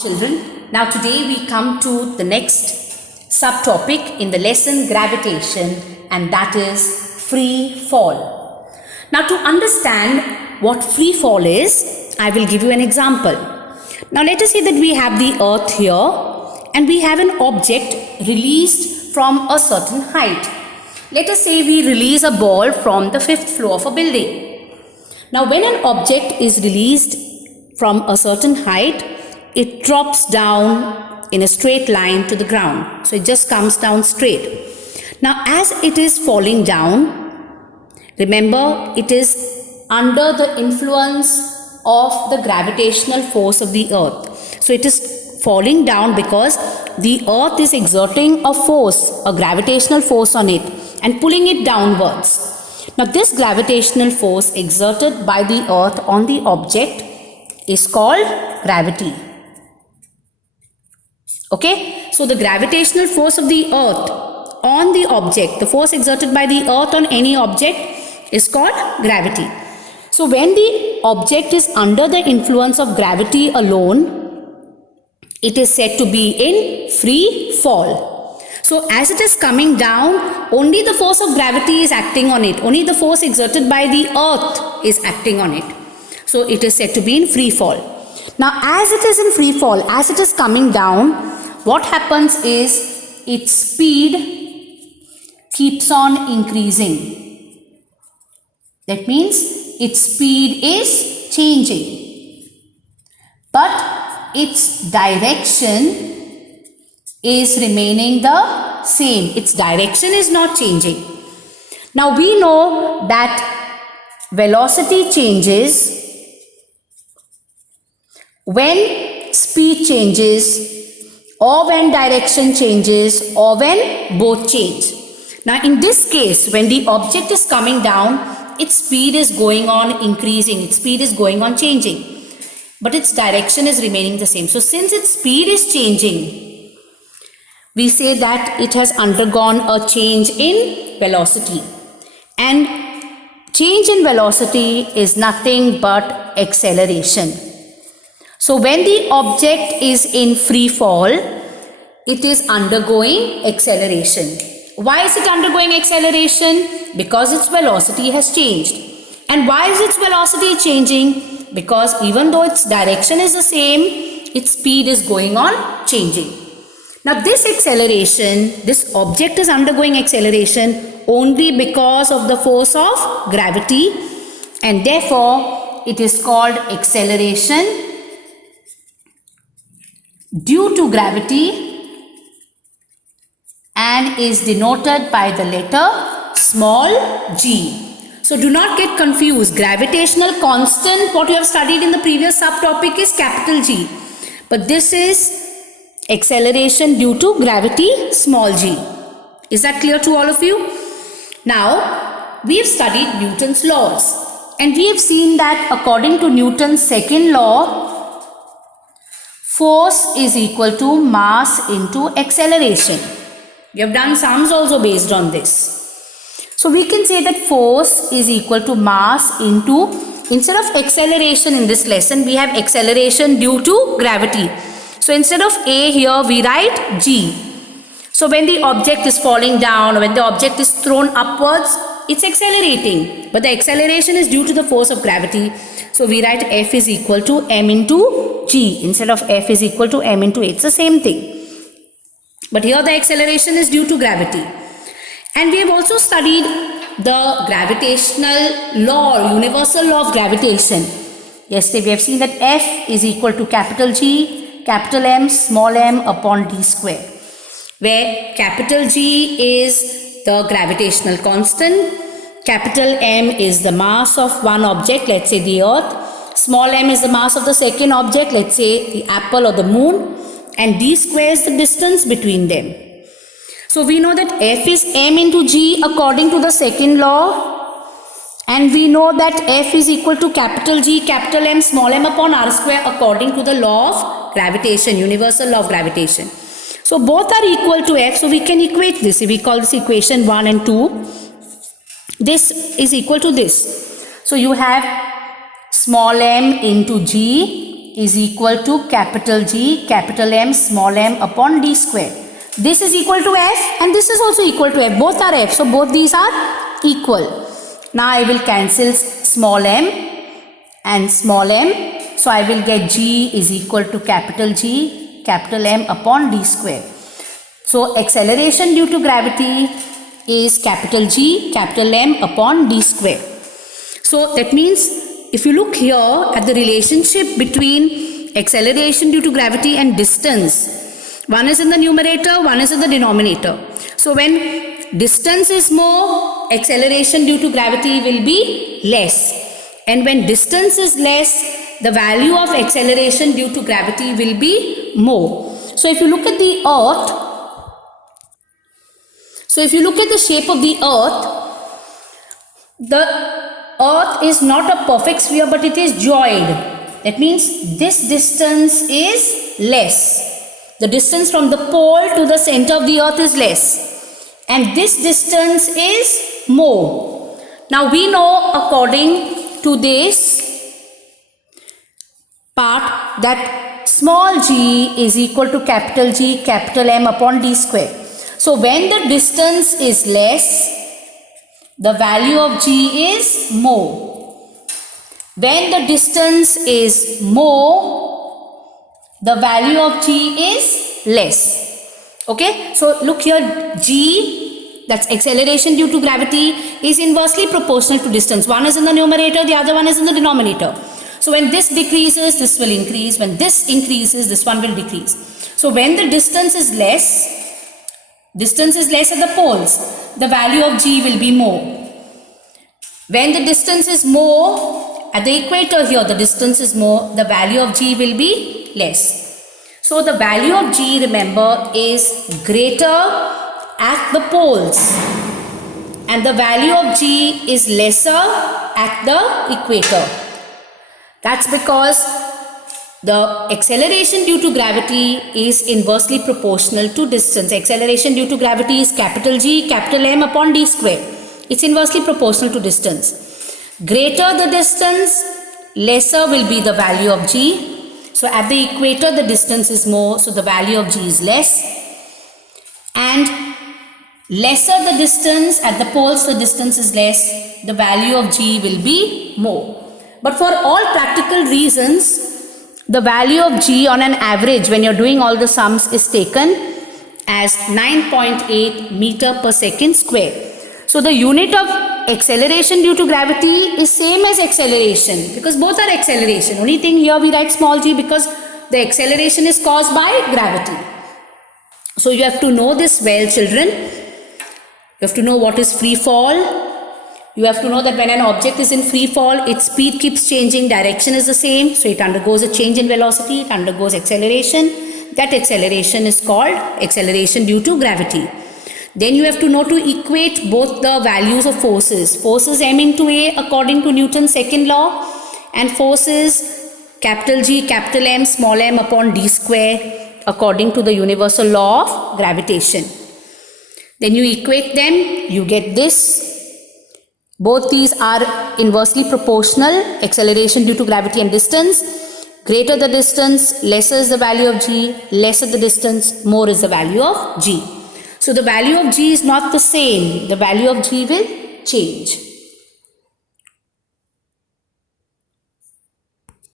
Children, now today we come to the next subtopic in the lesson gravitation, and that is free fall. Now to understand what free fall is, I will give you an example. Now let us say that we have the earth here and we have an object released from a certain height. Let us say we release a ball from the 5th floor of a building. Now when an object is released from a certain height, it drops down in a straight line to the ground. So it just comes down straight. Now as it is falling down, remember it is under the influence of the gravitational force of the earth. So it is falling down because the earth is exerting a force, a gravitational force on it and pulling it downwards. Now this gravitational force exerted by the earth on the object is called gravity. Okay, so the gravitational force of the earth on the object, the force exerted by the earth on any object is called gravity. So when the object is under the influence of gravity alone, it is said to be in free fall. So as it is coming down, only the force of gravity is acting on it. Only the force exerted by the earth is acting on it. So it is said to be in free fall. Now as it is in free fall, as it is coming down, what happens is its speed keeps on increasing. That means its speed is changing, but its direction is remaining the same. Its direction is not changing. Now we know that velocity changes when speed changes, or when direction changes, or when both change. Now in this case, when the object is coming down, its speed is going on increasing, its speed is going on changing, but its direction is remaining the same. So since its speed is changing, we say that it has undergone a change in velocity, and change in velocity is nothing but acceleration. So when the object is in free fall, it is undergoing acceleration. Why is it undergoing acceleration? Because its velocity has changed. And why is its velocity changing? Because even though its direction is the same, its speed is going on changing. Now this acceleration, this object is undergoing acceleration only because of the force of gravity, and therefore it is called acceleration due to gravity and is denoted by the letter small g. So do not get confused. Gravitational constant, what you have studied in the previous subtopic, is capital G. But this is acceleration due to gravity, small g. Is that clear to all of you? Now, we have studied Newton's laws. And we have seen that according to Newton's second law, force is equal to mass into acceleration. We have done sums also based on this. So we can say that force is equal to mass into, instead of acceleration in this lesson, we have acceleration due to gravity. So instead of A here, we write G. So when the object is falling down, or when the object is thrown upwards, it's accelerating. But the acceleration is due to the force of gravity. So we write F is equal to M into G. Instead of F is equal to M into A. It's the same thing. But here the acceleration is due to gravity. And we have also studied the gravitational law, universal law of gravitation. Yesterday we have seen that F is equal to capital G, capital M, small m upon d square. Where capital G is the gravitational constant, capital M is the mass of one object, let's say the earth, small m is the mass of the second object, let's say the apple or the moon, and d square is the distance between them. So we know that F is M into G according to the second law, and we know that F is equal to capital G, capital M, small m upon r square according to the law of gravitation, universal law of gravitation. So both are equal to F, so we can equate this. If we call this equation 1 and 2, this is equal to this. So you have small m into G is equal to capital G, capital M, small m upon d square. This is equal to f and this is also equal to f. Both are f. So both these are equal. Now I will cancel small m and small m. So I will get G is equal to capital G, capital M upon d square. So acceleration due to gravity is capital G, capital M upon d square. So that means if you look here at the relationship between acceleration due to gravity and distance, one is in the numerator, one is in the denominator. So when distance is more, acceleration due to gravity will be less. And when distance is less, the value of acceleration due to gravity will be more. So if you look at the earth, the shape of the earth is not a perfect sphere but it is joined. That means this distance is less. The distance from the pole to the center of the earth is less. And this distance is more. Now we know according to this part that small g is equal to capital G, capital M upon d square. So when the distance is less, the value of G is more. When the distance is more, the value of G is less. Okay, so look here, G, that's acceleration due to gravity, is inversely proportional to distance. One is in the numerator, the other one is in the denominator. So when this decreases, this will increase. When this increases, this one will decrease. So when the distance is less at the poles, the value of G will be more. When the distance is more, at the equator here, the distance is more, the value of G will be less. So the value of G, remember, is greater at the poles and the value of G is lesser at the equator. That's because the acceleration due to gravity is inversely proportional to distance. Acceleration due to gravity is capital G, capital M upon d square. It's inversely proportional to distance. Greater the distance, lesser will be the value of G. So at the equator, the distance is more, so the value of G is less. And lesser the distance, at the poles the distance is less, the value of G will be more. But for all practical reasons, the value of G on an average when you're doing all the sums is taken as 9.8 meter per second square. So the unit of acceleration due to gravity is same as acceleration because both are acceleration. Only thing here we write small g because the acceleration is caused by gravity. So you have to know this well, children. You have to know what is free fall. You have to know that when an object is in free fall, its speed keeps changing, direction is the same. So it undergoes a change in velocity, it undergoes acceleration. That acceleration is called acceleration due to gravity. Then you have to know to equate both the values of forces. Forces m into a according to Newton's second law and forces capital G, capital M, small m upon d square according to the universal law of gravitation. Then you equate them, you get this. Both these are inversely proportional, acceleration due to gravity and distance. Greater the distance, lesser is the value of G, lesser the distance, more is the value of G. So the value of G is not the same, the value of G will change.